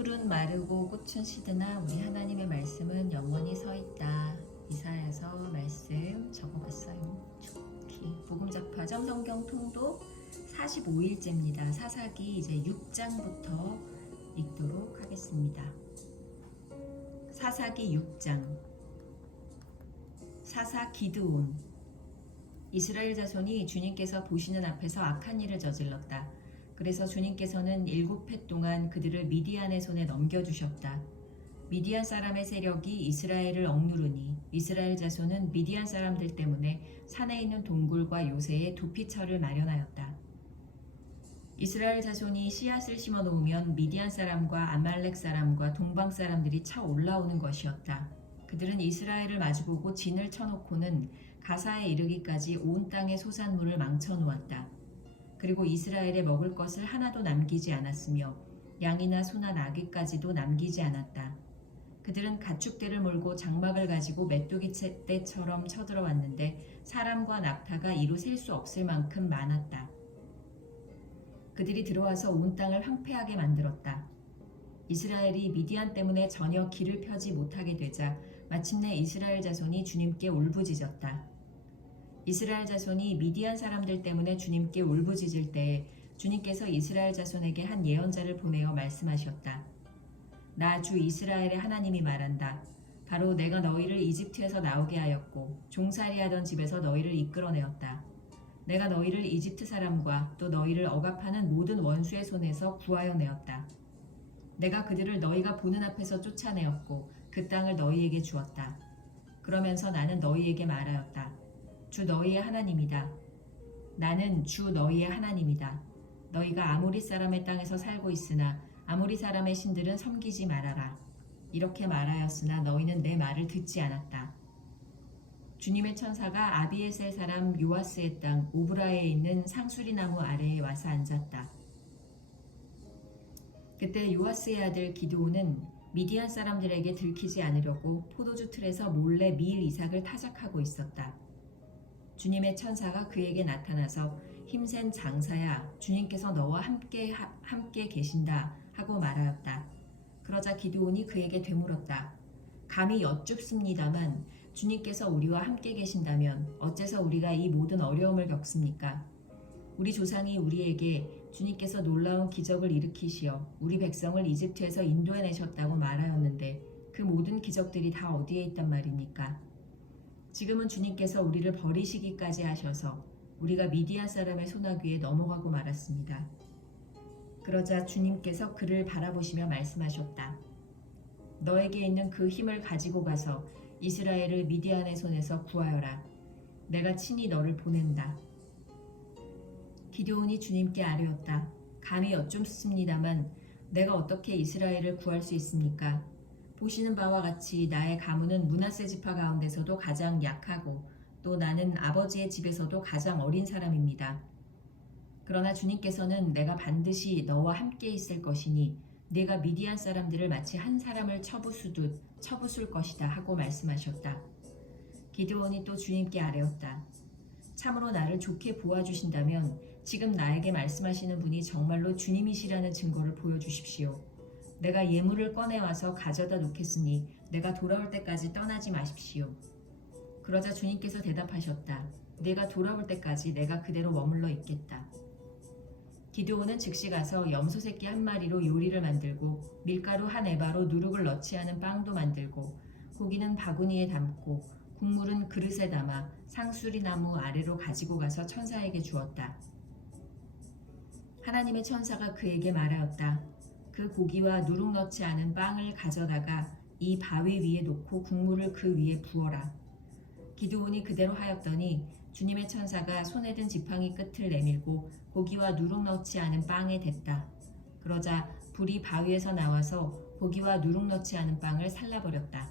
풀은 마르고 꽃은 시드나 우리 하나님의 말씀은 영원히 서 있다. 이사야서 말씀 적어봤어요. 좋기 복음잡화점 성경 통독 45일째입니다. 사사기 이제 6장부터 읽도록 하겠습니다. 사사기 6장. 사사 기드온. 이스라엘 자손이 주님께서 보시는 앞에서 악한 일을 저질렀다. 그래서 주님께서는 7해 동안 그들을 미디안의 손에 넘겨주셨다. 미디안 사람의 세력이 이스라엘을 억누르니 이스라엘 자손은 미디안 사람들 때문에 산에 있는 동굴과 요새에 도피처를 마련하였다. 이스라엘 자손이 씨앗을 심어 놓으면 미디안 사람과 아말렉 사람과 동방 사람들이 차 올라오는 것이었다. 그들은 이스라엘을 마주보고 진을 쳐놓고는 가사에 이르기까지 온 땅의 소산물을 망쳐 놓았다. 그리고 이스라엘에 먹을 것을 하나도 남기지 않았으며 양이나 소나 나귀까지도 남기지 않았다. 그들은 가축대를 몰고 장막을 가지고 메뚜기 떼처럼 쳐들어왔는데 사람과 낙타가 이루 셀 수 없을 만큼 많았다. 그들이 들어와서 온 땅을 황폐하게 만들었다. 이스라엘이 미디안 때문에 전혀 길을 펴지 못하게 되자 마침내 이스라엘 자손이 주님께 울부짖었다. 이스라엘 자손이 미디안 사람들 때문에 주님께 울부짖을 때에 주님께서 이스라엘 자손에게 한 예언자를 보내어 말씀하셨다. 나 주 이스라엘의 하나님이 말한다. 바로 내가 너희를 이집트에서 나오게 하였고 종살이하던 집에서 너희를 이끌어내었다. 내가 너희를 이집트 사람과 또 너희를 억압하는 모든 원수의 손에서 구하여 내었다. 내가 그들을 너희가 보는 앞에서 쫓아내었고 그 땅을 너희에게 주었다. 그러면서 나는 너희에게 말하였다. 주 너희의 하나님이다. 나는 주 너희의 하나님이다. 너희가 아모리 사람의 땅에서 살고 있으나 아모리 사람의 신들은 섬기지 말아라. 이렇게 말하였으나 너희는 내 말을 듣지 않았다. 주님의 천사가 아비에셀 사람 요아스의 땅 오브라에 있는 상수리 나무 아래에 와서 앉았다. 그때 요아스의 아들 기드온은 미디안 사람들에게 들키지 않으려고 포도주 틀에서 몰래 밀 이삭을 타작하고 있었다. 주님의 천사가 그에게 나타나서 힘센 장사야, 주님께서 너와 함께 계신다 하고 말하였다. 그러자 기드온이 그에게 되물었다. 감히 여쭙습니다만 주님께서 우리와 함께 계신다면 어째서 우리가 이 모든 어려움을 겪습니까? 우리 조상이 우리에게 주님께서 놀라운 기적을 일으키시어 우리 백성을 이집트에서 인도해내셨다고 말하였는데 그 모든 기적들이 다 어디에 있단 말입니까? 지금은 주님께서 우리를 버리시기까지 하셔서 우리가 미디안 사람의 손아귀에 넘어가고 말았습니다. 그러자 주님께서 그를 바라보시며 말씀하셨다. 너에게 있는 그 힘을 가지고 가서 이스라엘을 미디안의 손에서 구하여라. 내가 친히 너를 보낸다. 기드온이 주님께 아뢰었다. 감히 여쭙습니다만 내가 어떻게 이스라엘을 구할 수 있습니까? 보시는 바와 같이 나의 가문은 므낫세 지파 가운데서도 가장 약하고 또 나는 아버지의 집에서도 가장 어린 사람입니다. 그러나 주님께서는 내가 반드시 너와 함께 있을 것이니 네가 미디안 사람들을 마치 한 사람을 쳐부수듯 쳐부술 것이다 하고 말씀하셨다. 기드온이 또 주님께 아뢰었다. 참으로 나를 좋게 보아주신다면 지금 나에게 말씀하시는 분이 정말로 주님이시라는 증거를 보여주십시오. 내가 예물을 꺼내와서 가져다 놓겠으니 내가 돌아올 때까지 떠나지 마십시오. 그러자 주님께서 대답하셨다. 내가 돌아올 때까지 내가 그대로 머물러 있겠다. 기드온은 즉시 가서 염소 새끼 한 마리로 요리를 만들고 밀가루 한 에바로 누룩을 넣지 않은 빵도 만들고 고기는 바구니에 담고 국물은 그릇에 담아 상수리 나무 아래로 가지고 가서 천사에게 주었다. 하나님의 천사가 그에게 말하였다. 그 고기와 누룩 넣지 않은 빵을 가져다가 이 바위 위에 놓고 국물을 그 위에 부어라. 기드온이 그대로 하였더니 주님의 천사가 손에 든 지팡이 끝을 내밀고 고기와 누룩 넣지 않은 빵에 댔다. 그러자 불이 바위에서 나와서 고기와 누룩 넣지 않은 빵을 살라버렸다.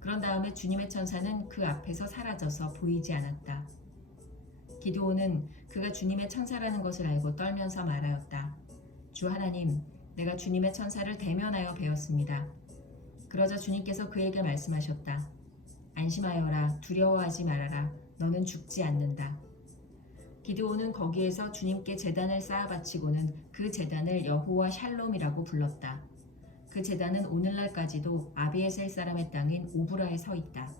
그런 다음에 주님의 천사는 그 앞에서 사라져서 보이지 않았다. 기드온은 그가 주님의 천사라는 것을 알고 떨면서 말하였다. 주 하나님, 내가 주님의 천사를 대면하여 배웠습니다. 그러자 주님께서 그에게 말씀하셨다. 안심하여라, 두려워하지 말아라, 너는 죽지 않는다. 기드온은 거기에서 주님께 제단을 쌓아 바치고는 그 제단을 여호와 샬롬이라고 불렀다. 그 제단은 오늘날까지도 아비에셀 사람의 땅인 오브라에 서 있다.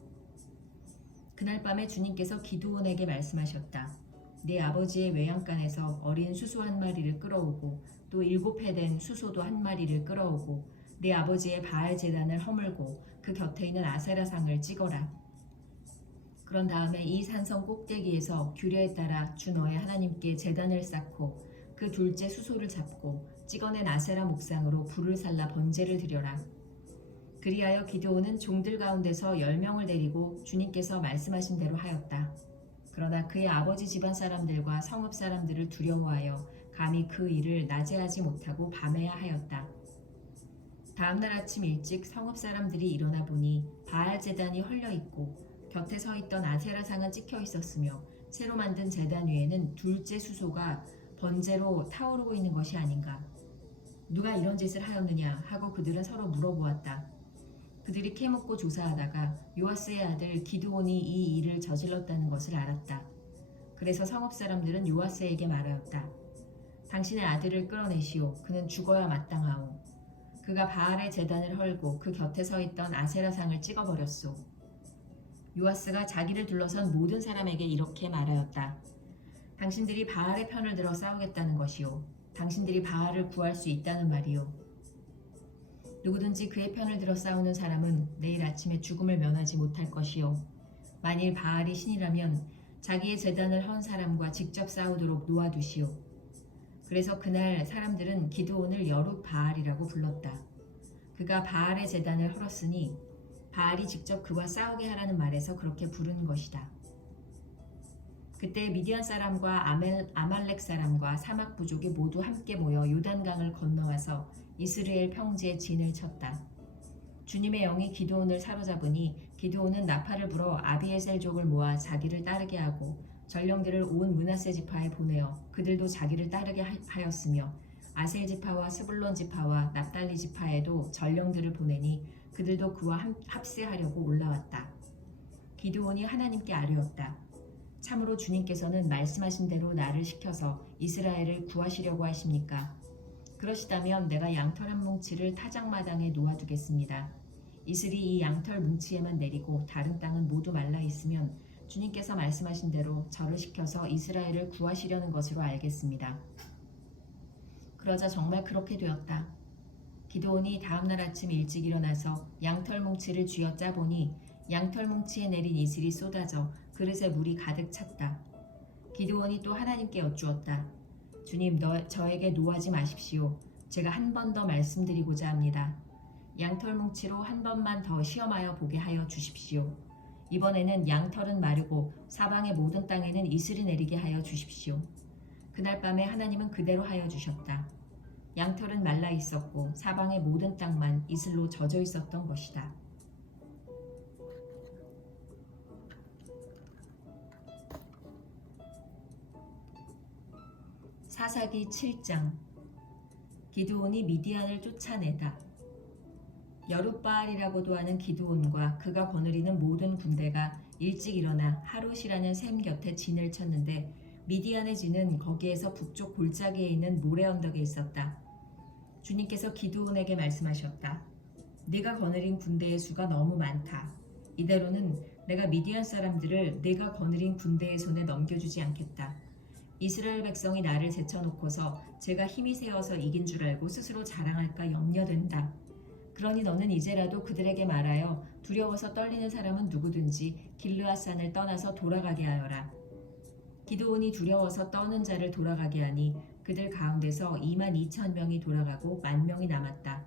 그날 밤에 주님께서 기드온에게 말씀하셨다. 네 아버지의 외양간에서 어린 수소 한 마리를 끌어오고 또 7해 된 수소도 한 마리를 끌어오고 네 아버지의 바알 제단을 허물고 그 곁에 있는 아세라상을 찍어라. 그런 다음에 이 산성 꼭대기에서 규례에 따라 주 너의 하나님께 제단을 쌓고 그 둘째 수소를 잡고 찍어낸 아세라 목상으로 불을 살라 번제를 드려라. 그리하여 기드온은 종들 가운데서 10명을 데리고 주님께서 말씀하신 대로 하였다. 그러나 그의 아버지 집안 사람들과 성읍 사람들을 두려워하여 감히 그 일을 낮에 하지 못하고 밤에야 하였다. 다음날 아침 일찍 성읍 사람들이 일어나 보니 바알 제단이 헐려 있고 곁에 서 있던 아세라상은 찍혀 있었으며 새로 만든 제단 위에는 둘째 수소가 번제로 타오르고 있는 것이 아닌가. 누가 이런 짓을 하였느냐 하고 그들은 서로 물어보았다. 그들이 캐묻고 조사하다가 요아스의 아들 기드온이 이 일을 저질렀다는 것을 알았다. 그래서 성읍 사람들은 요아스에게 말하였다. 당신의 아들을 끌어내시오. 그는 죽어야 마땅하오. 그가 바알의 제단을 헐고 그 곁에 서 있던 아세라상을 찍어버렸소. 요아스가 자기를 둘러선 모든 사람에게 이렇게 말하였다. 당신들이 바알의 편을 들어 싸우겠다는 것이오. 당신들이 바알을 구할 수 있다는 말이오. 누구든지 그의 편을 들어 싸우는 사람은 내일 아침에 죽음을 면하지 못할 것이요. 만일 바알이 신이라면 자기의 제단을 헌 사람과 직접 싸우도록 놓아두시오. 그래서 그날 사람들은 기드온을 여룻 바알이라고 불렀다. 그가 바알의 제단을 헐었으니 바알이 직접 그와 싸우게 하라는 말에서 그렇게 부른 것이다. 그때 미디안 사람과 아말렉 사람과 사막 부족이 모두 함께 모여 요단강을 건너와서 이스라엘 평지에 진을 쳤다. 주님의 영이 기드온을 사로잡으니 기드온은 나팔을 불어 아비에셀족을 모아 자기를 따르게 하고 전령들을 온 므낫세 지파에 보내어 그들도 자기를 따르게 하였으며 아셀 지파와 스불론 지파와 납달리 지파에도 전령들을 보내니 그들도 그와 합세하려고 올라왔다. 기드온이 하나님께 아뢰었다. 참으로 주님께서는 말씀하신 대로 나를 시켜서 이스라엘을 구하시려고 하십니까? 그러시다면 내가 양털 한 뭉치를 타작마당에 놓아두겠습니다. 이슬이 이 양털 뭉치에만 내리고 다른 땅은 모두 말라 있으면 주님께서 말씀하신 대로 저를 시켜서 이스라엘을 구하시려는 것으로 알겠습니다. 그러자 정말 그렇게 되었다. 기드온이 다음날 아침 일찍 일어나서 양털 뭉치를 쥐어 짜보니 양털 뭉치에 내린 이슬이 쏟아져 그릇에 물이 가득 찼다. 기드온이 또 하나님께 여쭈었다. 주님, 저에게 노하지 마십시오. 제가 한 번 더 말씀드리고자 합니다. 양털 뭉치로 한 번만 더 시험하여 보게 하여 주십시오. 이번에는 양털은 마르고 사방의 모든 땅에는 이슬이 내리게 하여 주십시오. 그날 밤에 하나님은 그대로 하여 주셨다. 양털은 말라 있었고 사방의 모든 땅만 이슬로 젖어 있었던 것이다. 사사기 7장. 기드온이 미디안을 쫓아내다. 여룻바알이라고도 하는 기드온과 그가 거느리는 모든 군대가 일찍 일어나 하롯이라는 샘 곁에 진을 쳤는데 미디안의 진은 거기에서 북쪽 골짜기에 있는 모래 언덕에 있었다. 주님께서 기드온에게 말씀하셨다. 네가 거느린 군대의 수가 너무 많다. 이대로는 내가 미디안 사람들을 네가 거느린 군대의 손에 넘겨주지 않겠다. 이스라엘 백성이 나를 제쳐놓고서 제가 힘이 세어서 이긴 줄 알고 스스로 자랑할까 염려된다. 그러니 너는 이제라도 그들에게 말하여 두려워서 떨리는 사람은 누구든지 길르앗산을 떠나서 돌아가게 하여라. 기드온이 두려워서 떠는 자를 돌아가게 하니 그들 가운데서 22,000명이 돌아가고 10,000명이 남았다.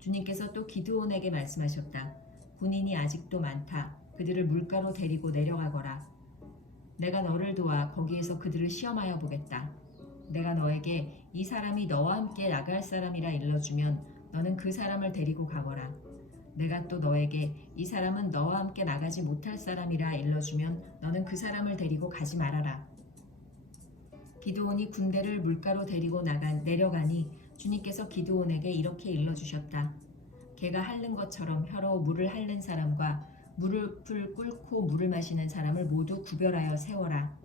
주님께서 또 기드온에게 말씀하셨다. 군인이 아직도 많다. 그들을 물가로 데리고 내려가거라. 내가 너를 도와 거기에서 그들을 시험하여 보겠다. 내가 너에게 이 사람이 너와 함께 나갈 사람이라 일러주면 너는 그 사람을 데리고 가거라. 내가 또 너에게 이 사람은 너와 함께 나가지 못할 사람이라 일러주면 너는 그 사람을 데리고 가지 말아라. 기드온이 군대를 물가로 데리고 내려가니 주님께서 기드온에게 이렇게 일러주셨다. 개가 핥는 것처럼 혀로 물을 핥는 사람과 무릎을 꿇고 물을 마시는 사람을 모두 구별하여 세워라.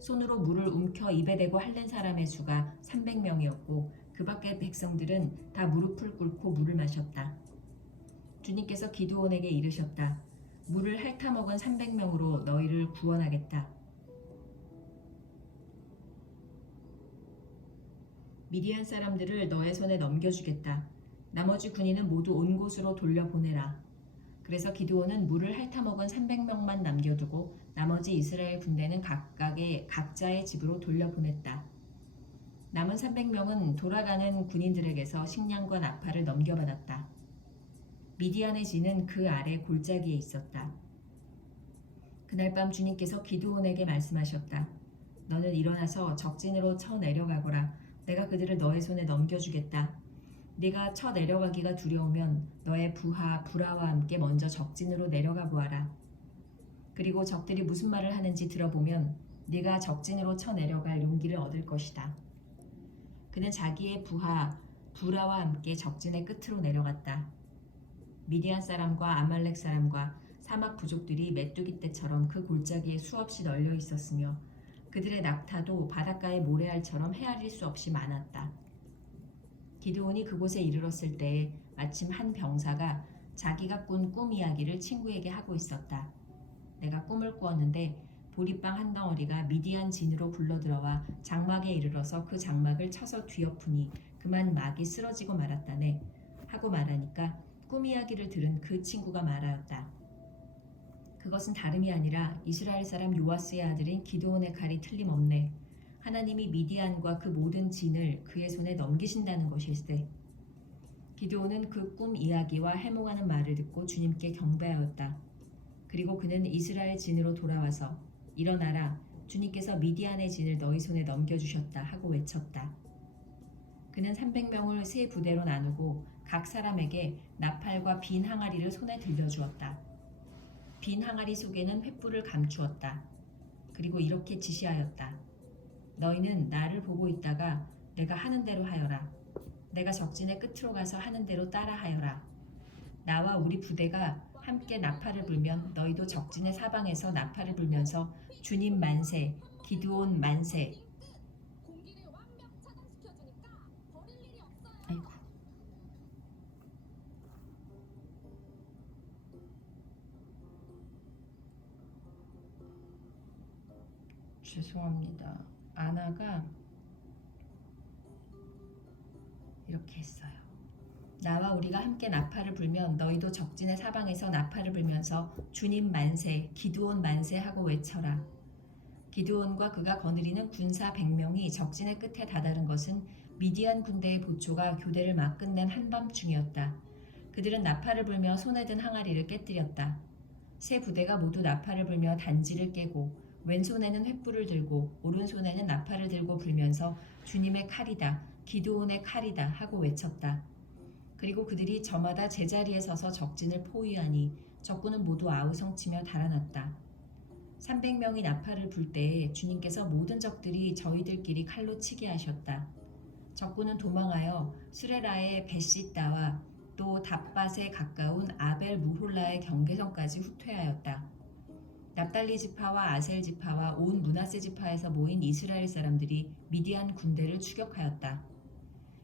손으로 물을 움켜 입에 대고 핥는 사람의 수가 300명이었고 그 밖의 백성들은 다 무릎을 꿇고 물을 마셨다. 주님께서 기드온에게 이르셨다. 물을 핥아먹은 300명으로 너희를 구원하겠다. 미디안 사람들을 너의 손에 넘겨주겠다. 나머지 군인은 모두 온 곳으로 돌려보내라. 그래서 기드온은 물을 핥아먹은 300명만 남겨두고 나머지 이스라엘 군대는 각자의 집으로 돌려보냈다. 남은 300명은 돌아가는 군인들에게서 식량과 나팔을 넘겨받았다. 미디안의 진은 그 아래 골짜기에 있었다. 그날 밤 주님께서 기드온에게 말씀하셨다. 너는 일어나서 적진으로 쳐 내려가거라. 내가 그들을 너의 손에 넘겨주겠다. 네가 쳐 내려가기가 두려우면 너의 부하 부라와 함께 먼저 적진으로 내려가 보아라. 그리고 적들이 무슨 말을 하는지 들어보면 네가 적진으로 쳐 내려갈 용기를 얻을 것이다. 그는 자기의 부하 부라와 함께 적진의 끝으로 내려갔다. 미디안 사람과 아말렉 사람과 사막 부족들이 메뚜기 떼처럼 그 골짜기에 수없이 널려 있었으며 그들의 낙타도 바닷가의 모래알처럼 헤아릴 수 없이 많았다. 기드온이 그곳에 이르렀을 때에 마침 한 병사가 자기가 꾼 꿈 이야기를 친구에게 하고 있었다. 내가 꿈을 꾸었는데 보리빵 한 덩어리가 미디안 진으로 굴러들어와 장막에 이르러서 그 장막을 쳐서 뒤엎으니 그만 막이 쓰러지고 말았다네 하고 말하니까 꿈 이야기를 들은 그 친구가 말하였다. 그것은 다름이 아니라 이스라엘 사람 요아스의 아들인 기드온의 칼이 틀림없네. 하나님이 미디안과 그 모든 진을 그의 손에 넘기신다는 것일세. 기드온은 그 꿈 이야기와 해몽하는 말을 듣고 주님께 경배하였다. 그리고 그는 이스라엘 진으로 돌아와서 일어나라, 주님께서 미디안의 진을 너희 손에 넘겨주셨다 하고 외쳤다. 그는 300명을 세 부대로 나누고 각 사람에게 나팔과 빈 항아리를 손에 들려주었다. 빈 항아리 속에는 횃불을 감추었다. 그리고 이렇게 지시하였다. 너희는 나를 보고 있다가 내가 하는 대로 하여라. 내가 적진의 끝으로 가서 하는 대로 따라 하여라. 나와 우리 부대가 함께 나팔을 불면 너희도 적진의 사방에서 나팔을 불면서 주님 만세, 기드온 만세. 아이고. 죄송합니다. 아나가 이렇게 했어요. 나와 우리가 함께 나팔을 불면 너희도 적진의 사방에서 나팔을 불면서 주님 만세, 기드온 만세 하고 외쳐라. 기드온과 그가 거느리는 군사 100명이 적진의 끝에 다다른 것은 미디안 군대의 보초가 교대를 막 끝낸 한밤중이었다. 그들은 나팔을 불며 손에 든 항아리를 깨뜨렸다. 세 부대가 모두 나팔을 불며 단지를 깨고 왼손에는 횃불을 들고 오른손에는 나팔을 들고 불면서 주님의 칼이다, 기드온의 칼이다 하고 외쳤다. 그리고 그들이 저마다 제자리에 서서 적진을 포위하니 적군은 모두 아우성치며 달아났다. 300명이 나팔을 불 때에 주님께서 모든 적들이 저희들끼리 칼로 치게 하셨다. 적군은 도망하여 수레라의 베시다와 또 답밭에 가까운 아벨 무홀라의 경계선까지 후퇴하였다. 납달리 지파와 아셀 지파와 온 므낫세 지파에서 모인 이스라엘 사람들이 미디안 군대를 추격하였다.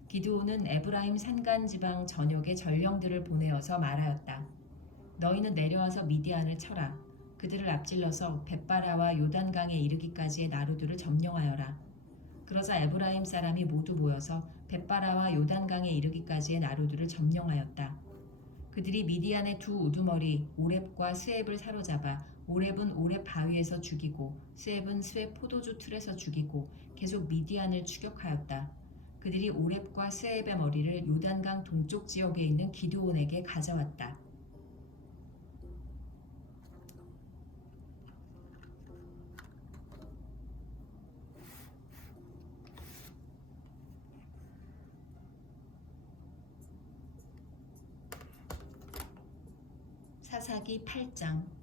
기드온은 에브라임 산간 지방 전역에 전령들을 보내어서 말하였다. 너희는 내려와서 미디안을 쳐라. 그들을 앞질러서 벳바라와 요단강에 이르기까지의 나루들을 점령하여라. 그러자 에브라임 사람이 모두 모여서 벳바라와 요단강에 이르기까지의 나루들을 점령하였다. 그들이 미디안의 두 우두머리 오렙과 스앱을 사로잡아 오렙은 오렙 바위에서 죽이고 스앱은 스앱 포도주 틀에서 죽이고 계속 미디안을 추격하였다. 그들이 오렙과 스앱의 머리를 요단강 동쪽 지역에 있는 기드온에게 가져왔다. 사사기 8장.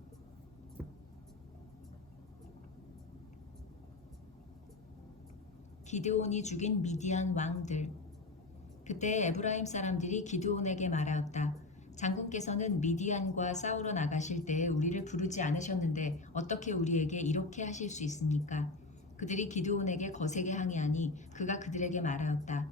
기드온이 죽인 미디안 왕들. 그때 에브라임 사람들이 기드온에게 말하였다. 장군께서는 미디안과 싸우러 나가실 때에 우리를 부르지 않으셨는데 어떻게 우리에게 이렇게 하실 수 있습니까? 그들이 기드온에게 거세게 항의하니 그가 그들에게 말하였다.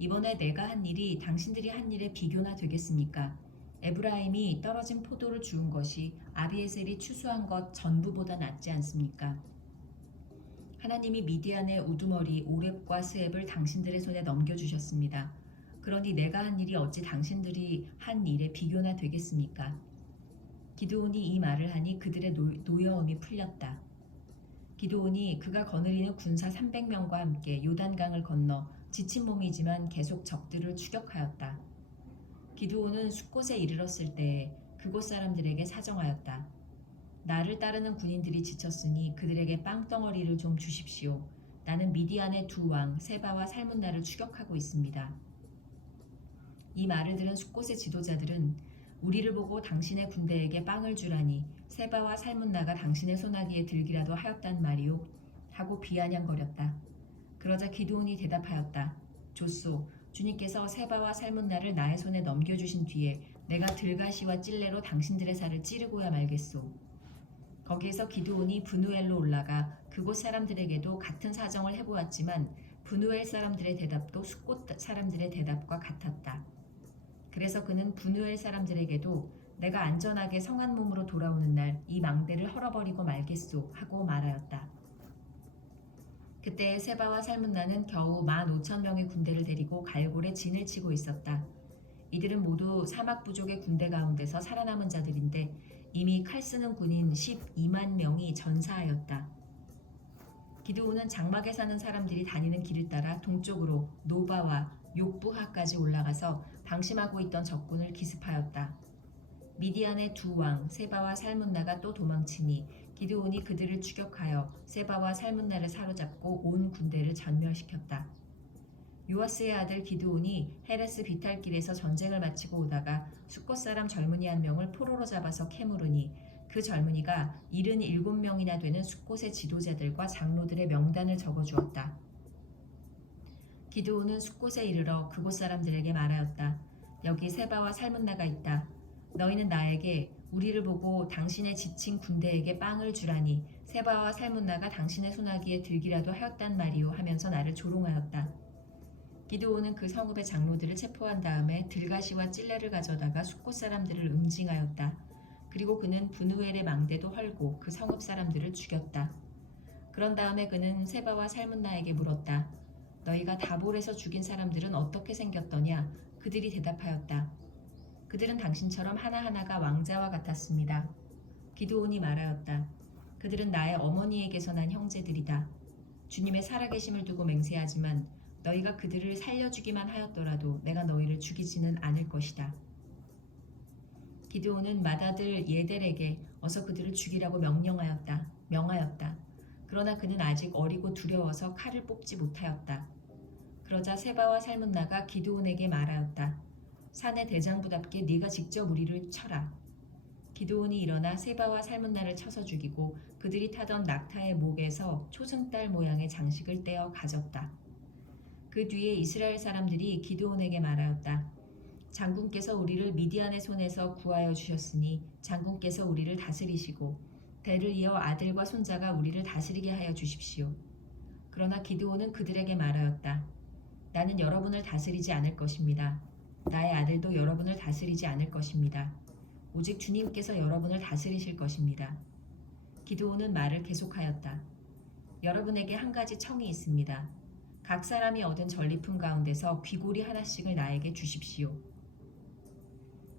이번에 내가 한 일이 당신들이 한 일에 비교나 되겠습니까? 에브라임이 떨어진 포도를 주운 것이 아비에셀이 추수한 것 전부보다 낫지 않습니까? 하나님이 미디안의 우두머리 오렙과 스앱을 당신들의 손에 넘겨주셨습니다. 그러니 내가 한 일이 어찌 당신들이 한 일에 비교나 되겠습니까? 기드온이 이 말을 하니 그들의 노여움이 풀렸다. 기드온이 그가 거느리는 군사 300명과 함께 요단강을 건너 지친 몸이지만 계속 적들을 추격하였다. 기드온은 숫곳에 이르렀을 때에 그곳 사람들에게 사정하였다. 나를 따르는 군인들이 지쳤으니 그들에게 빵덩어리를 좀 주십시오. 나는 미디안의 두 왕 세바와 살문나를 추격하고 있습니다. 이 말을 들은 숫곳의 지도자들은 우리를 보고 당신의 군대에게 빵을 주라니 세바와 살문나가 당신의 손아귀에 들기라도 하였단 말이오 하고 비아냥거렸다. 그러자 기드온이 대답하였다. 좋소. 주님께서 세바와 살문나를 나의 손에 넘겨주신 뒤에 내가 들가시와 찔레로 당신들의 살을 찌르고야 말겠소. 거기에서 기드온이 브누엘로 올라가 그곳 사람들에게도 같은 사정을 해보았지만 브누엘 사람들의 대답도 숫곳 사람들의 대답과 같았다. 그래서 그는 브누엘 사람들에게도 내가 안전하게 성한 몸으로 돌아오는 날 이 망대를 헐어버리고 말겠소 하고 말하였다. 그때 세바와 살문나는 겨우 15,000명의 군대를 데리고 갈골에 진을 치고 있었다. 이들은 모두 사막 부족의 군대 가운데서 살아남은 자들인데 이미 칼 쓰는 군인 12만 명이 전사하였다. 기드온은 장막에 사는 사람들이 다니는 길을 따라 동쪽으로 노바와 욕부하까지 올라가서 방심하고 있던 적군을 기습하였다. 미디안의 두 왕 세바와 살문나가 또 도망치니 기드온이 그들을 추격하여 세바와 살문나를 사로잡고 온 군대를 전멸시켰다. 요아스의 아들 기드온이 헤레스 비탈길에서 전쟁을 마치고 오다가 숫곳 사람 젊은이 한 명을 포로로 잡아서 캐물으니 그 젊은이가 77명이나 되는 숫곳의 지도자들과 장로들의 명단을 적어주었다. 기드온은 숫곳에 이르러 그곳 사람들에게 말하였다. 여기 세바와 살문나가 있다. 너희는 나에게 우리를 보고 당신의 지친 군대에게 빵을 주라니 세바와 살문나가 당신의 손아귀에 들기라도 하였단 말이오 하면서 나를 조롱하였다. 기드온은 그 성읍의 장로들을 체포한 다음에 들가시와 찔레를 가져다가 숫곳 사람들을 응징하였다. 그리고 그는 브누엘의 망대도 헐고 그 성읍 사람들을 죽였다. 그런 다음에 그는 세바와 살문나에게 물었다. 너희가 다볼에서 죽인 사람들은 어떻게 생겼더냐? 그들이 대답하였다. 그들은 당신처럼 하나하나가 왕자와 같았습니다. 기드온이 말하였다. 그들은 나의 어머니에게서 난 형제들이다. 주님의 살아계심을 두고 맹세하지만 너희가 그들을 살려주기만 하였더라도 내가 너희를 죽이지는 않을 것이다. 기드온은 맏아들 예델에게 어서 그들을 죽이라고 명하였다. 그러나 그는 아직 어리고 두려워서 칼을 뽑지 못하였다. 그러자 세바와 살문나가 기드온에게 말하였다. 산의 대장부답게 네가 직접 우리를 쳐라. 기드온이 일어나 세바와 살문나를 쳐서 죽이고 그들이 타던 낙타의 목에서 초승달 모양의 장식을 떼어 가졌다. 그 뒤에 이스라엘 사람들이 기드온에게 말하였다. 장군께서 우리를 미디안의 손에서 구하여 주셨으니 장군께서 우리를 다스리시고 대를 이어 아들과 손자가 우리를 다스리게 하여 주십시오. 그러나 기드온은 그들에게 말하였다. 나는 여러분을 다스리지 않을 것입니다. 나의 아들도 여러분을 다스리지 않을 것입니다. 오직 주님께서 여러분을 다스리실 것입니다. 기드온은 말을 계속하였다. 여러분에게 한 가지 청이 있습니다. 각 사람이 얻은 전리품 가운데서 귀고리 하나씩을 나에게 주십시오.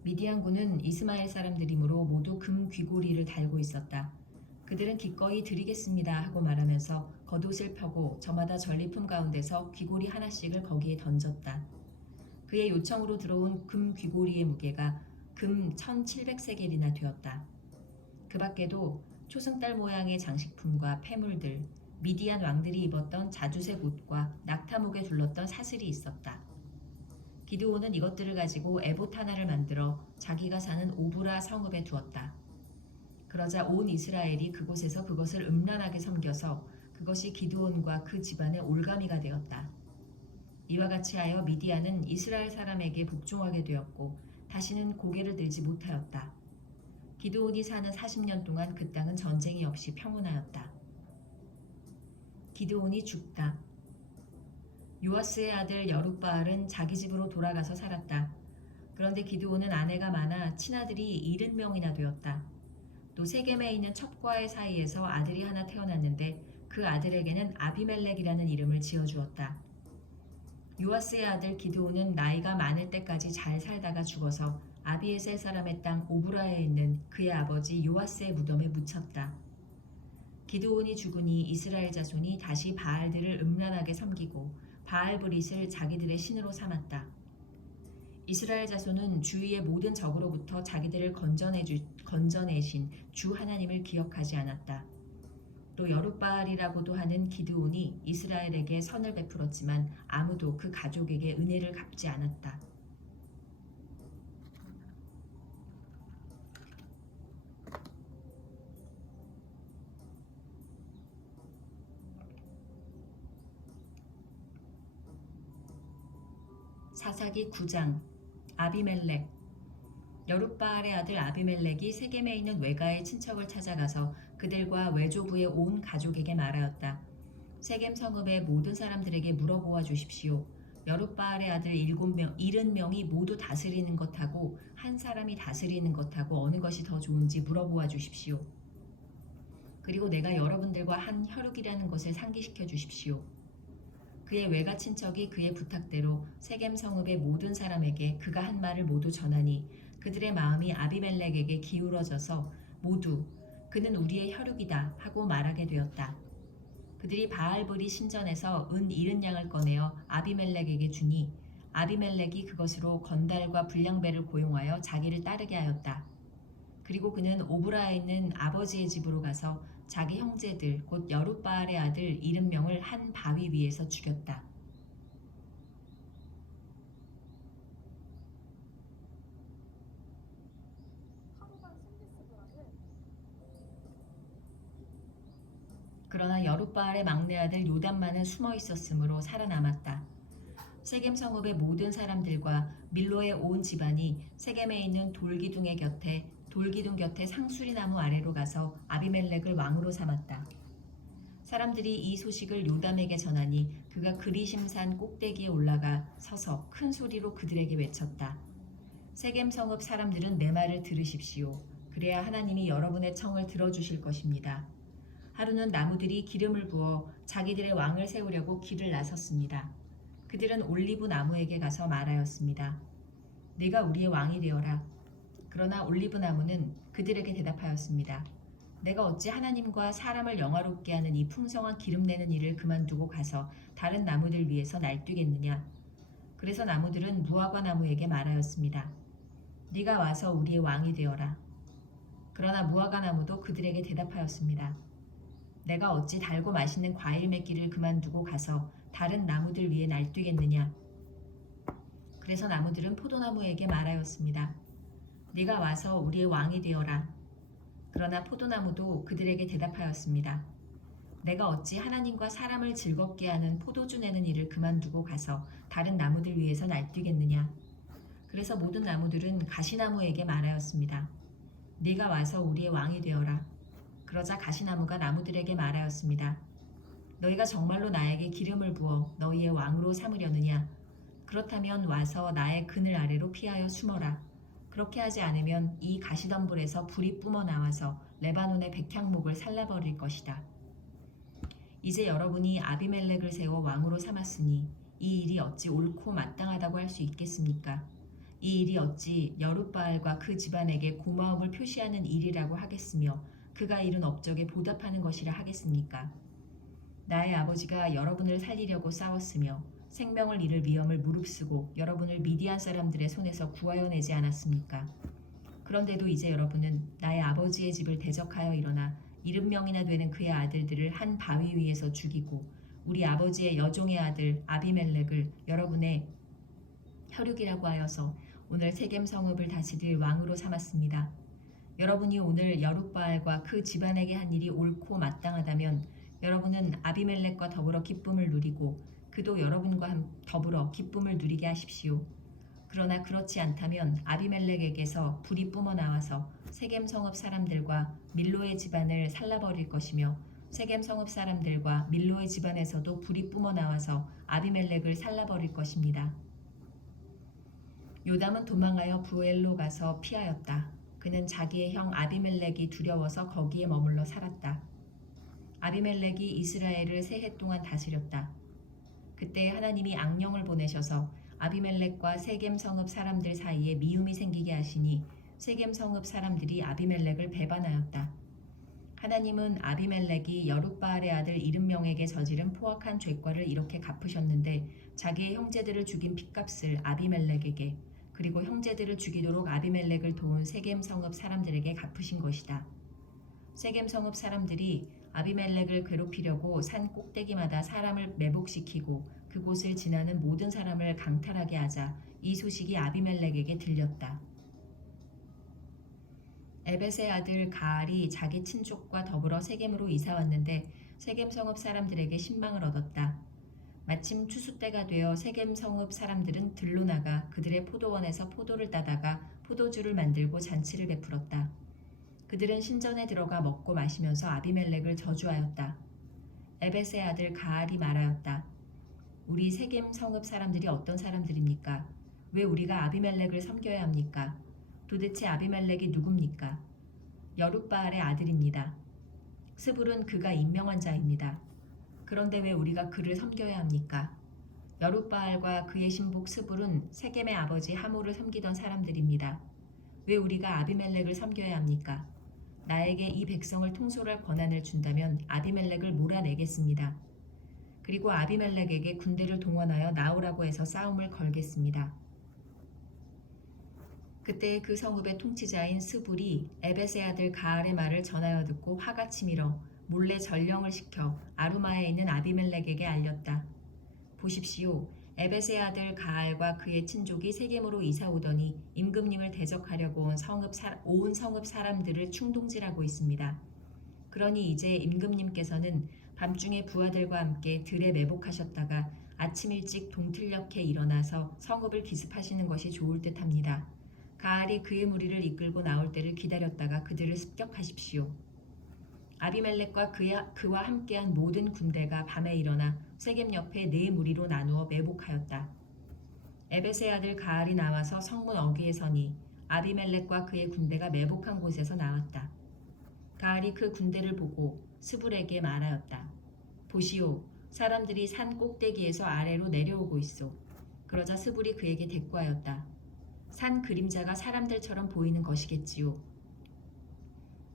미디안군은 이스마엘 사람들이므로 모두 금 귀고리를 달고 있었다. 그들은 기꺼이 드리겠습니다 하고 말하면서 겉옷을 펴고 저마다 전리품 가운데서 귀고리 하나씩을 거기에 던졌다. 그의 요청으로 들어온 금 귀고리의 무게가 금 1700세겔이나 되었다. 그 밖에도 초승달 모양의 장식품과 폐물들, 미디안 왕들이 입었던 자주색 옷과 낙타목에 둘렀던 사슬이 있었다. 기드온은 이것들을 가지고 에봇 하나를 만들어 자기가 사는 오브라 성읍에 두었다. 그러자 온 이스라엘이 그곳에서 그것을 음란하게 섬겨서 그것이 기드온과 그 집안의 올가미가 되었다. 이와 같이 하여 미디안은 이스라엘 사람에게 복종하게 되었고 다시는 고개를 들지 못하였다. 기드온이 사는 40년 동안 그 땅은 전쟁이 없이 평온하였다. 기드온이 죽다. 요아스의 아들 여룻바알은 자기 집으로 돌아가서 살았다. 그런데 기드온은 아내가 많아 친아들이 70명이나 되었다. 또 세겜에 있는 첩과의 사이에서 아들이 하나 태어났는데 그 아들에게는 아비멜렉이라는 이름을 지어주었다. 요아스의 아들 기드온은 나이가 많을 때까지 잘 살다가 죽어서 아비에셀 사람의 땅 오브라에 있는 그의 아버지 요아스의 무덤에 묻혔다. 기드온이 죽으니 이스라엘 자손이 다시 바알들을 음란하게 섬기고 바알브릿을 자기들의 신으로 삼았다. 이스라엘 자손은 주위의 모든 적으로부터 자기들을 건져내신 주 하나님을 기억하지 않았다. 또 여룻바알이라고도 하는 기드온이 이스라엘에게 선을 베풀었지만 아무도 그 가족에게 은혜를 갚지 않았다. 사사기 9장 아비멜렉. 여룻바알의 아들 아비멜렉이 세겜에 있는 외가의 친척을 찾아가서 그들과 외조부의 온 가족에게 말하였다. 세겜 성읍의 모든 사람들에게 물어보아 주십시오. 여룻바알의 아들 70명이 모두 다스리는 것하고 한 사람이 다스리는 것하고 어느 것이 더 좋은지 물어보아 주십시오. 그리고 내가 여러분들과 한 혈육이라는 것을 상기시켜 주십시오. 그의 외가 친척이 그의 부탁대로 세겜 성읍의 모든 사람에게 그가 한 말을 모두 전하니 그들의 마음이 아비멜렉에게 기울어져서 모두 그는 우리의 혈육이다 하고 말하게 되었다. 그들이 바알브리 신전에서 은 70양을 꺼내어 아비멜렉에게 주니 아비멜렉이 그것으로 건달과 불량배를 고용하여 자기를 따르게 하였다. 그리고 그는 오브라에 있는 아버지의 집으로 가서 자기 형제들 곧 여룻바알의 아들 70명을 한 바위 위에서 죽였다. 그러나 여룻바알의 막내 아들 요담만은 숨어 있었으므로 살아남았다. 세겜 성읍의 모든 사람들과 밀로의 온 집안이 세겜에 있는 돌기둥 곁에 상수리 나무 아래로 가서 아비멜렉을 왕으로 삼았다. 사람들이 이 소식을 요담에게 전하니 그가 그리심산 꼭대기에 올라가 서서 큰 소리로 그들에게 외쳤다. 세겜 성읍 사람들은 내 말을 들으십시오. 그래야 하나님이 여러분의 청을 들어주실 것입니다. 하루는 나무들이 기름을 부어 자기들의 왕을 세우려고 길을 나섰습니다. 그들은 올리브 나무에게 가서 말하였습니다. 네가 우리의 왕이 되어라. 그러나 올리브 나무는 그들에게 대답하였습니다. 내가 어찌 하나님과 사람을 영화롭게 하는 이 풍성한 기름 내는 일을 그만두고 가서 다른 나무들 위해서 날뛰겠느냐. 그래서 나무들은 무화과 나무에게 말하였습니다. 네가 와서 우리의 왕이 되어라. 그러나 무화과 나무도 그들에게 대답하였습니다. 내가 어찌 달고 맛있는 과일 맺기를 그만두고 가서 다른 나무들 위에 날뛰겠느냐. 그래서 나무들은 포도나무에게 말하였습니다. 네가 와서 우리의 왕이 되어라. 그러나 포도나무도 그들에게 대답하였습니다. 내가 어찌 하나님과 사람을 즐겁게 하는 포도주 내는 일을 그만두고 가서 다른 나무들 위에서 날뛰겠느냐. 그래서 모든 나무들은 가시나무에게 말하였습니다. 네가 와서 우리의 왕이 되어라. 그러자 가시나무가 나무들에게 말하였습니다. 너희가 정말로 나에게 기름을 부어 너희의 왕으로 삼으려느냐? 그렇다면 와서 나의 그늘 아래로 피하여 숨어라. 그렇게 하지 않으면 이 가시덤불에서 불이 뿜어 나와서 레바논의 백향목을 살라버릴 것이다. 이제 여러분이 아비멜렉을 세워 왕으로 삼았으니 이 일이 어찌 옳고 마땅하다고 할 수 있겠습니까? 이 일이 어찌 여룻바알과 그 집안에게 고마움을 표시하는 일이라고 하겠으며 그가 이룬 업적에 보답하는 것이라 하겠습니까? 나의 아버지가 여러분을 살리려고 싸웠으며 생명을 잃을 위험을 무릅쓰고 여러분을 미디안 사람들의 손에서 구하여 내지 않았습니까? 그런데도 이제 여러분은 나의 아버지의 집을 대적하여 일어나 70명이나 되는 그의 아들들을 한 바위 위에서 죽이고 우리 아버지의 여종의 아들 아비멜렉을 여러분의 혈육이라고 하여서 오늘 세겜 성읍을 다스릴 왕으로 삼았습니다. 여러분이 오늘 여룻바알과 그 집안에게 한 일이 옳고 마땅하다면 여러분은 아비멜렉과 더불어 기쁨을 누리고 그도 여러분과 더불어 기쁨을 누리게 하십시오. 그러나 그렇지 않다면 아비멜렉에게서 불이 뿜어 나와서 세겜 성읍 사람들과 밀로의 집안을 살라버릴 것이며 세겜 성읍 사람들과 밀로의 집안에서도 불이 뿜어 나와서 아비멜렉을 살라버릴 것입니다. 요담은 도망하여 부엘로 가서 피하였다. 그는 자기의 형 아비멜렉이 두려워서 거기에 머물러 살았다. 아비멜렉이 이스라엘을 3해 동안 다스렸다. 그때 하나님이 악령을 보내셔서 아비멜렉과 세겜 성읍 사람들 사이에 미움이 생기게 하시니 세겜 성읍 사람들이 아비멜렉을 배반하였다. 하나님은 아비멜렉이 여룻바알의 아들 70명에게 저지른 포악한 죄과를 이렇게 갚으셨는데 자기의 형제들을 죽인 핏값을 아비멜렉에게 그리고 형제들을 죽이도록 아비멜렉을 도운 세겜 성읍 사람들에게 갚으신 것이다. 세겜 성읍 사람들이 아비멜렉을 괴롭히려고 산 꼭대기마다 사람을 매복시키고 그곳을 지나는 모든 사람을 강탈하게 하자 이 소식이 아비멜렉에게 들렸다. 에벳의 아들 가알이 자기 친족과 더불어 세겜으로 이사 왔는데 세겜 성읍 사람들에게 신망을 얻었다. 마침 추수 때가 되어 세겜 성읍 사람들은 들로 나가 그들의 포도원에서 포도를 따다가 포도주를 만들고 잔치를 베풀었다. 그들은 신전에 들어가 먹고 마시면서 아비멜렉을 저주하였다. 에벳의 아들 가알이 말하였다. 우리 세겜 성읍 사람들이 어떤 사람들입니까? 왜 우리가 아비멜렉을 섬겨야 합니까? 도대체 아비멜렉이 누굽니까? 여룻바알의 아들입니다. 스불은 그가 임명한 자입니다. 그런데 왜 우리가 그를 섬겨야 합니까? 여룻바알과 그의 신복 스불은 세겜의 아버지 하몰을 섬기던 사람들입니다. 왜 우리가 아비멜렉을 섬겨야 합니까? 나에게 이 백성을 통솔할 권한을 준다면 아비멜렉을 몰아내겠습니다. 그리고 아비멜렉에게 군대를 동원하여 나오라고 해서 싸움을 걸겠습니다. 그때 그 성읍의 통치자인 스불이 에벳의 아들 가알의 말을 전하여 듣고 화가 치밀어 몰래 전령을 시켜 아루마에 있는 아비멜렉에게 알렸다. 보십시오. 에벳의 아들 가알과 그의 친족이 세겜으로 이사 오더니 임금님을 대적하려고 온 성읍 사람들을 충동질하고 있습니다. 그러니 이제 임금님께서는 밤중에 부하들과 함께 들에 매복하셨다가 아침 일찍 동틀녘에 일어나서 성읍을 기습하시는 것이 좋을 듯합니다. 가알이 그의 무리를 이끌고 나올 때를 기다렸다가 그들을 습격하십시오. 아비멜렉과 그와 함께한 모든 군대가 밤에 일어나 세겜 옆에 4무리로 나누어 매복하였다. 에벳의 아들 가알이 나와서 성문 어귀에 서니 아비멜렉과 그의 군대가 매복한 곳에서 나왔다. 가알이 그 군대를 보고 스불에게 말하였다. 보시오, 사람들이 산 꼭대기에서 아래로 내려오고 있소. 그러자 스불이 그에게 대꾸하였다. 산 그림자가 사람들처럼 보이는 것이겠지요.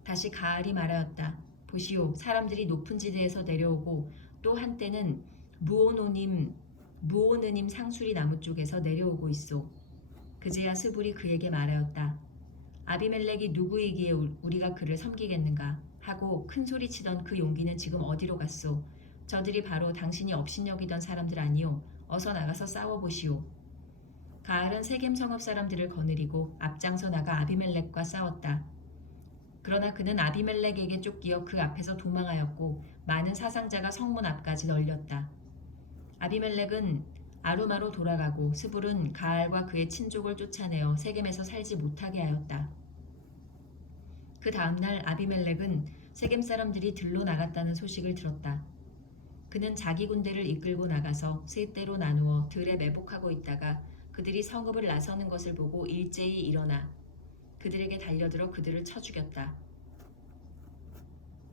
다시 가알이 말하였다. 보시오, 사람들이 높은 지대에서 내려오고 또 한때는 무오느님 상수리 나무 쪽에서 내려오고 있소. 그제야 스불이 그에게 말하였다. 아비멜렉이 누구이기에 우리가 그를 섬기겠는가 하고 큰 소리 치던 그 용기는 지금 어디로 갔소. 저들이 바로 당신이 업신여기던 사람들 아니오. 어서 나가서 싸워보시오. 가알은 세겜 성읍 사람들을 거느리고 앞장서 나가 아비멜렉과 싸웠다. 그러나 그는 아비멜렉에게 쫓기어 그 앞에서 도망하였고 많은 사상자가 성문 앞까지 널렸다. 아비멜렉은 아루마로 돌아가고 스불은 가알과 그의 친족을 쫓아내어 세겜에서 살지 못하게 하였다. 그 다음날 아비멜렉은 세겜 사람들이 들로 나갔다는 소식을 들었다. 그는 자기 군대를 이끌고 나가서 3대로 나누어 들에 매복하고 있다가 그들이 성읍을 나서는 것을 보고 일제히 일어나 그들에게 달려들어 그들을 쳐 죽였다.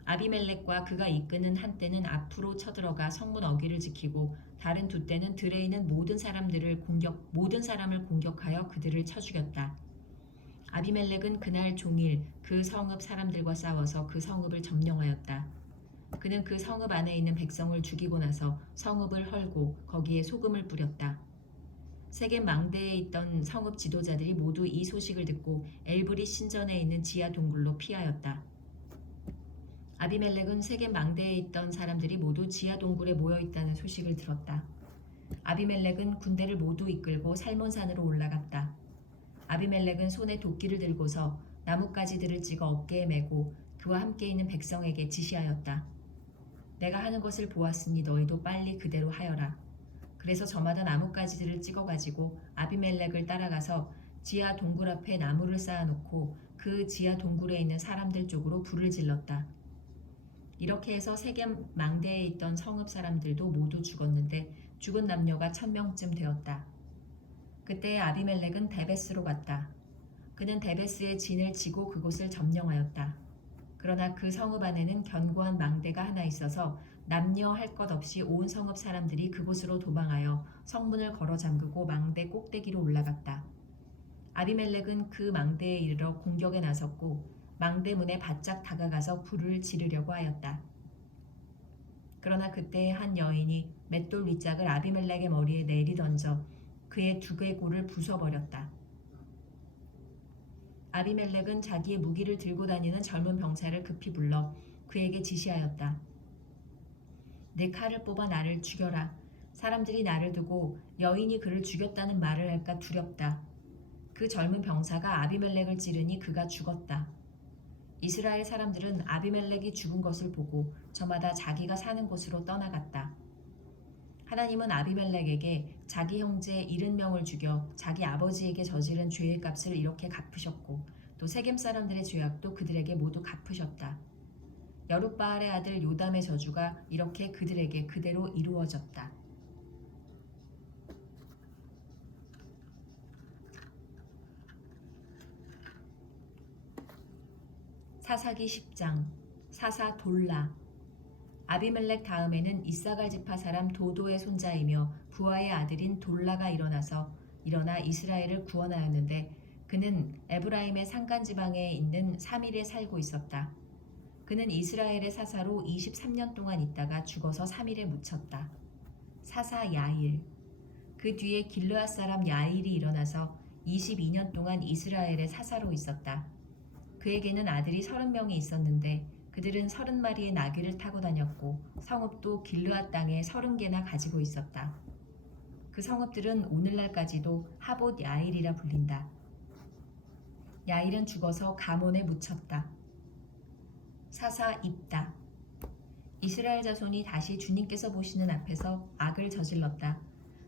아비멜렉과 그가 이끄는 한 떼는 앞으로 쳐들어가 성문 어귀를 지키고 다른 2떼는 들에 있는 모든 사람을 공격하여 그들을 쳐 죽였다. 아비멜렉은 그날 종일 그 성읍 사람들과 싸워서 그 성읍을 점령하였다. 그는 그 성읍 안에 있는 백성을 죽이고 나서 성읍을 헐고 거기에 소금을 뿌렸다. 세겜 망대에 있던 성읍 지도자들이 모두 이 소식을 듣고 엘브릿 신전에 있는 지하 동굴로 피하였다. 아비멜렉은 세겜 망대에 있던 사람들이 모두 지하 동굴에 모여 있다는 소식을 들었다. 아비멜렉은 군대를 모두 이끌고 살몬산으로 올라갔다. 아비멜렉은 손에 도끼를 들고서 나뭇가지들을 찍어 어깨에 메고 그와 함께 있는 백성에게 지시하였다. 내가 하는 것을 보았으니 너희도 빨리 그대로 하여라. 그래서 저마다 나뭇가지들을 찍어가지고 아비멜렉을 따라가서 지하 동굴 앞에 나무를 쌓아놓고 그 지하 동굴에 있는 사람들 쪽으로 불을 질렀다. 이렇게 해서 세겜 망대에 있던 성읍 사람들도 모두 죽었는데 죽은 남녀가 1,000명쯤 되었다. 그때 아비멜렉은 데베스로 갔다. 그는 데베스의 진을 치고 그곳을 점령하였다. 그러나 그 성읍 안에는 견고한 망대가 하나 있어서 남녀 할 것 없이 온 성읍 사람들이 그곳으로 도망하여 성문을 걸어 잠그고 망대 꼭대기로 올라갔다. 아비멜렉은 그 망대에 이르러 공격에 나섰고 망대 문에 바짝 다가가서 불을 지르려고 하였다. 그러나 그때 한 여인이 맷돌 윗짝을 아비멜렉의 머리에 내리던져 그의 두개골을 부숴버렸다. 아비멜렉은 자기의 무기를 들고 다니는 젊은 병사를 급히 불러 그에게 지시하였다. 내 칼을 뽑아 나를 죽여라. 사람들이 나를 두고 여인이 그를 죽였다는 말을 할까 두렵다. 그 젊은 병사가 아비멜렉을 찌르니 그가 죽었다. 이스라엘 사람들은 아비멜렉이 죽은 것을 보고 저마다 자기가 사는 곳으로 떠나갔다. 하나님은 아비멜렉에게 자기 형제 70명을 죽여 자기 아버지에게 저지른 죄의 값을 이렇게 갚으셨고 또 세겜 사람들의 죄악도 그들에게 모두 갚으셨다. 여룻바알의 아들 요담의 저주가 이렇게 그들에게 그대로 이루어졌다. 사사기 10장 사사 돌라. 아비멜렉 다음에는 이사갈 지파 사람 도도의 손자이며 부하의 아들인 돌라가 일어나 이스라엘을 구원하였는데 그는 에브라임의 산간 지방에 있는 사밀에 살고 있었다. 그는 이스라엘의 사사로 23년 동안 있다가 죽어서 사밀에 묻혔다. 사사 야일. 그 뒤에 길르앗 사람 야일이 일어나서 22년 동안 이스라엘의 사사로 있었다. 그에게는 아들이 30명이 있었는데 그들은 30마리의 나귀를 타고 다녔고 성읍도 길르앗 땅에 30개나 가지고 있었다. 그 성읍들은 오늘날까지도 하봇 야일이라 불린다. 야일은 죽어서 가몬에 묻혔다. 사사 입다. 이스라엘 자손이 다시 주님께서 보시는 앞에서 악을 저질렀다.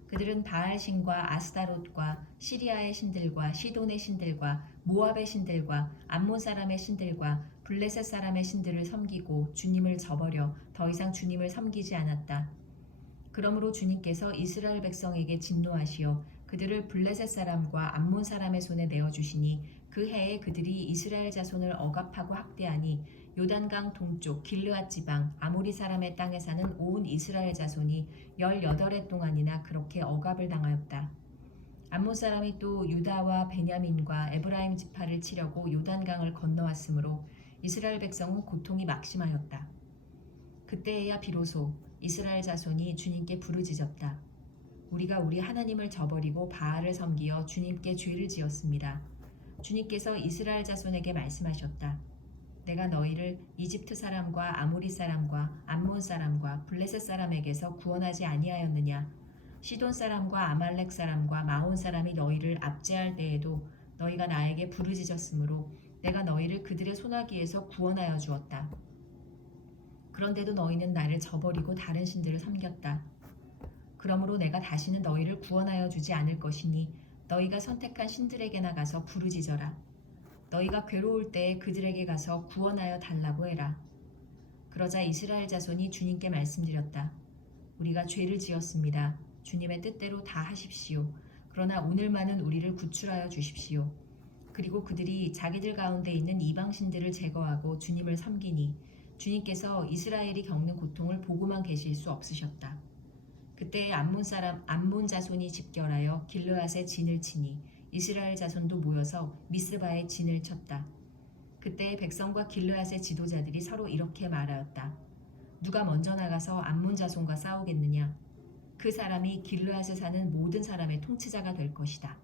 그들은 바알 신과 아스다롯과 시리아의 신들과 시돈의 신들과 모압의 신들과 암몬 사람의 신들과 블레셋 사람의 신들을 섬기고 주님을 저버려 더 이상 주님을 섬기지 않았다. 그러므로 주님께서 이스라엘 백성에게 진노하시어 그들을 블레셋 사람과 암몬 사람의 손에 내어주시니 그 해에 그들이 이스라엘 자손을 억압하고 학대하니 요단강 동쪽 길르앗 지방 아모리 사람의 땅에 사는 온 이스라엘 자손이 18해 동안이나 그렇게 억압을 당하였다. 암몬 사람이 또 유다와 베냐민과 에브라임 지파를 치려고 요단강을 건너왔으므로 이스라엘 백성은 고통이 막심하였다. 그때에야 비로소 이스라엘 자손이 주님께 부르짖었다. 우리가 우리 하나님을 저버리고 바알을 섬기어 주님께 죄를 지었습니다. 주님께서 이스라엘 자손에게 말씀하셨다. 내가 너희를 이집트 사람과 아모리 사람과 암몬 사람과 블레셋 사람에게서 구원하지 아니하였느냐. 시돈 사람과 아말렉 사람과 마온 사람이 너희를 압제할 때에도 너희가 나에게 부르짖었으므로 내가 너희를 그들의 손아귀에서 구원하여 주었다. 그런데도 너희는 나를 저버리고 다른 신들을 섬겼다. 그러므로 내가 다시는 너희를 구원하여 주지 않을 것이니 너희가 선택한 신들에게나 가서 부르짖어라. 너희가 괴로울 때에 그들에게 가서 구원하여 달라고 해라. 그러자 이스라엘 자손이 주님께 말씀드렸다. 우리가 죄를 지었습니다. 주님의 뜻대로 다 하십시오. 그러나 오늘만은 우리를 구출하여 주십시오. 그리고 그들이 자기들 가운데 있는 이방신들을 제거하고 주님을 섬기니 주님께서 이스라엘이 겪는 고통을 보고만 계실 수 없으셨다. 그때 암몬 자손이 집결하여 길르앗에 진을 치니 이스라엘 자손도 모여서 미스바에 진을 쳤다. 그때 백성과 길르앗의 지도자들이 서로 이렇게 말하였다. 누가 먼저 나가서 암몬 자손과 싸우겠느냐? 그 사람이 길르앗에 사는 모든 사람의 통치자가 될 것이다.